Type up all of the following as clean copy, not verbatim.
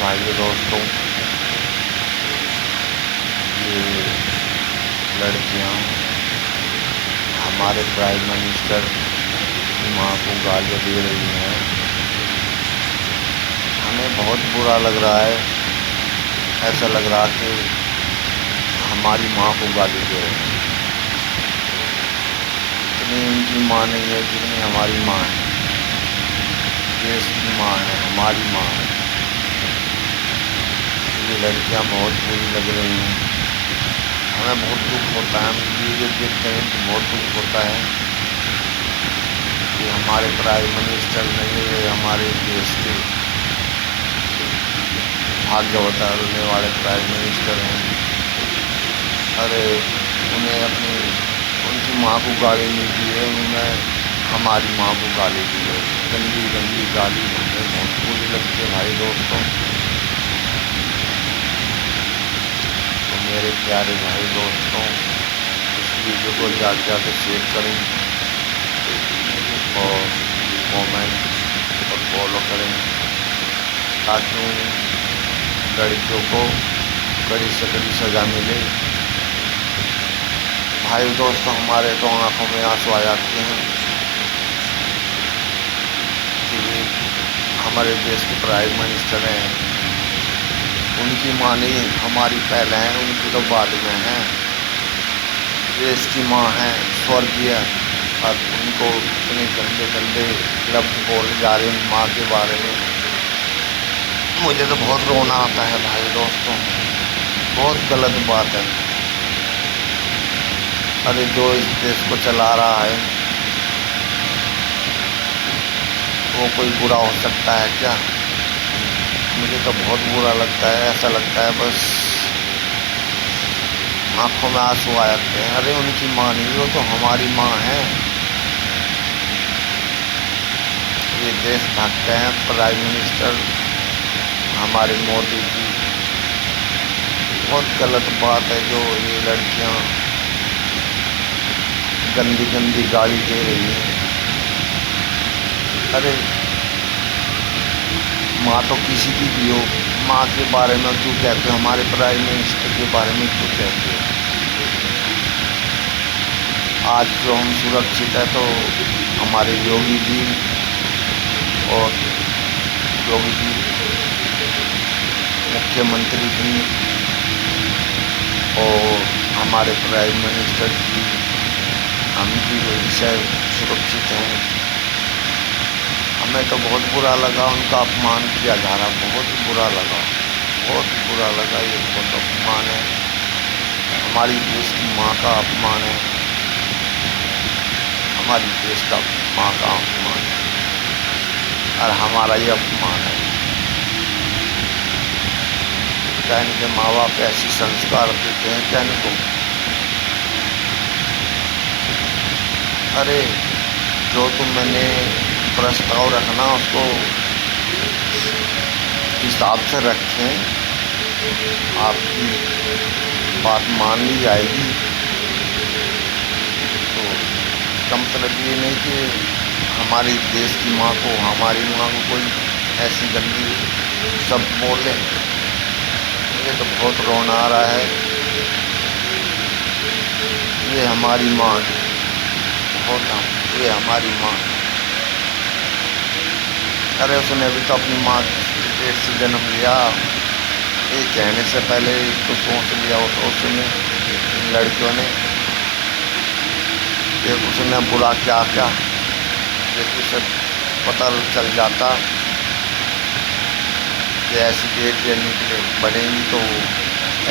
भाइयों दोस्तों, ये लड़कियां हमारे प्राइम मिनिस्टर की मां को गालियां दे रही हैं। हमें बहुत बुरा लग रहा है। ऐसा लग रहा कि हमारी मां को गाली दे रही हैं। इतनी उनकी मां नहीं है जितनी हमारी मां है। देश की मां है, हमारी मां है। ये लड़कियां बहुत बुरी लग रही हैं। हमें बहुत दुख होता है। हम वीडियो देखते हैं तो बहुत दुख होता है कि हमारे प्राइम मिनिस्टर नहीं है, हमारे देश के भाग्य बदलने वाले प्राइम मिनिस्टर हैं। अरे उन्हें उनकी माँ को गाली नहीं दी है, उन्हें हमारी माँ को गाली दी है। गंदी गंदी गाली हमें बहुत बुरी लगती है भाई दोस्तों। तो मेरे प्यारे भाई दोस्तों, इस वीडियो को ज़्यादा से ज़्यादा शेयर करें और कमेंट और फॉलो करें ताकि उन लड़कियों को कड़ी से कड़ी सज़ा मिले। भाई दोस्तों, हमारे तो आँखों में आंसू आ जाते हैं कि हमारे देश के प्राइम मिनिस्टर हैं, उनकी माँ नहीं हमारी पहले हैं, उनकी तो बाद में हैं। देश की माँ हैं स्वर्गीय, और उनको इतने गंदे गंदे लफ्ज़ बोले जा रहे हैं माँ के बारे में। मुझे तो बहुत रोना आता है भाई दोस्तों, बहुत गलत बात है। अरे जो इस देश को चला रहा है वो कोई बुरा हो सकता है क्या? मुझे तो बहुत बुरा लगता है। ऐसा लगता है बस आँखों में आंसू आ जाते हैं। अरे उनकी माँ नहीं, वो तो हमारी माँ है। ये देश भक्त हैं प्राइम मिनिस्टर हमारे मोदी जी। बहुत गलत बात है जो ये लड़कियाँ गंदी गंदी गाली दे रही हैं। अरे माँ तो किसी की भी हो, माँ के बारे में क्यों कहते हो? हमारे प्राइम मिनिस्टर के बारे में क्यों कहते हो? आज जो हम सुरक्षित है तो हमारे योगी जी और योगी जी मुख्यमंत्री जी और हमारे प्राइम मिनिस्टर जी, हम की वजह से सुरक्षित हैं। हमें तो बहुत बुरा लगा, उनका अपमान किया जा रहा, बहुत बुरा लगा, बहुत बुरा लगा। ये बहुत अपमान है, हमारी देश की माँ का अपमान है, हमारी देश का माँ का अपमान है, और हमारा ये अपमान है। क्या इनके माँ बाप ऐसी संस्कार देते हैं क्या इनको? अरे जो मैंने प्रस्ताव रखना उसको हिसाब से रखें, आपकी बात मान ली जाएगी। तो इसका मतलब ये नहीं कि हमारे देश की माँ को, हमारी माँ को कोई ऐसी गंदी शब्द बोले। मुझे तो बहुत रोना आ रहा है। ये हमारी माँ है, ये हमारी माँ। अरे उसने भी तो अपनी माँ के पेट से जन्म लिया। ये कहने से पहले तो सोच लिया हो तो उसने, इन लड़कियों ने, कि उसने बुरा क्या क्या, जैसे उसे पता चल जाता कि ऐसी पेट या निकले बनेगी तो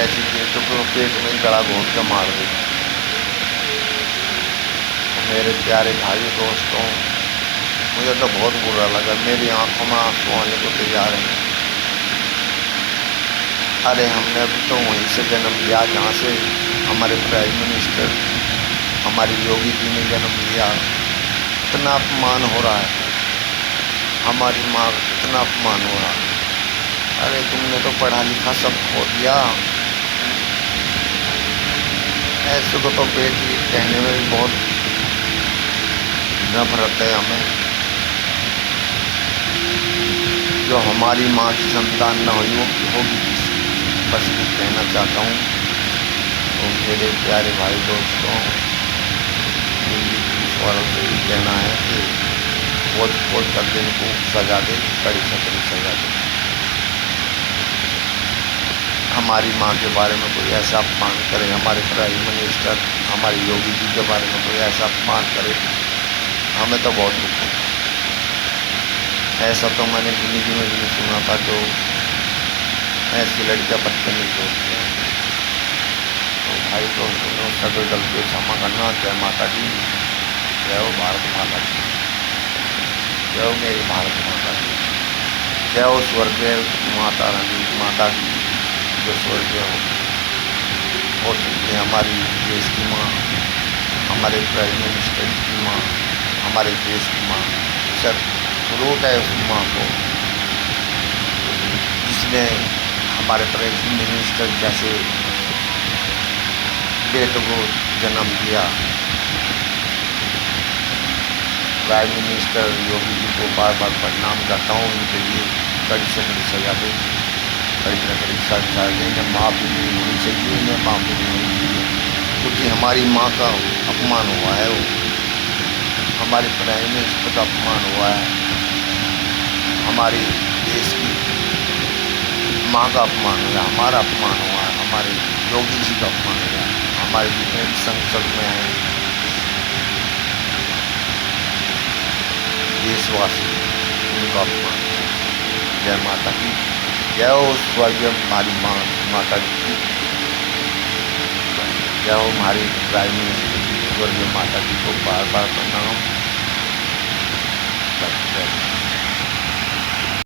ऐसी पेट तो पेट में गला घोट के मार देगी। मेरे प्यारे भाई दोस्तों, मुझे तो बहुत बुरा लगा। मेरी आंखों में आंसू आने को तैयार हैं। अरे हमने अभी तो वहीं से जन्म लिया जहाँ से हमारे प्राइम मिनिस्टर हमारी योगी जी ने जन्म लिया। इतना अपमान हो रहा है, हमारी माँ का कितना अपमान हो रहा है। अरे तुमने तो पढ़ा लिखा सब खो दिया। ऐसे को तो बेटी कहने में भी बहुत नफरत है हमें। जो हमारी माँ की संतान न हुई वो होगी किसकी, बस ये कहना चाहता हूँ। तो मेरे प्यारे भाई दोस्तों, मेरी ईश्वरों से ये कहना है कि खोज खोज कर दिन को सजा दे, कड़ी से कड़ी सजा दे। हमारी माँ के बारे में कोई ऐसा अपमान करे, हमारे प्राइम मिनिस्टर हमारे योगी जी के बारे में कोई ऐसा अपमान करे, हमें तो बहुत दुख होता है। ऐसा तो मैंने ज़िंदगी में भी नहीं सुना था जो ऐसी लड़कियाँ बदतमीज होती हैं। तो भाई दोस्तों ने सभी गलतियों क्षमा करना। जय माता दी, जय हो भारत माता की, जय हो मेरी भारत माता की, जय हो स्वर्गीय माता रानी माता की जो स्वर्गीय हो चुकी है, हमारी देश की माँ, हमारे प्राइम मिनिस्टर की माँ, हमारे देश की माँ। सब रोट है उस माँ को जिसने हमारे प्राइम मिनिस्टर जैसे बेटों को जन्म दिया। प्राइम मिनिस्टर योगी जी को बार बार प्रणाम करता हूँ, उनके लिए कड़ी से कड़ी सजा दे, कड़ी से कड़ी सजा दे। इन्हें माफ़ी नहीं होनी चाहिए, इन्हें माफ़ी नहीं होनी चाहिए, क्योंकि हमारी माँ का अपमान हुआ है, वो हमारे प्राइम मिनिस्टर का अपमान हुआ है, हमारे देश की माँ का अपमान हुआ, हमारा अपमान हुआ है, हमारे योगी जी का अपमान हुआ है, हमारे जितने भी संसद में हैं देशवासी उनका अपमान। जय माता की, जय हो स्वर्गीय हमारी माँ माता की, जय हो हमारी प्राइम मिनिस्टर की स्वर्गीय माता जी को बार बार प्रणाम।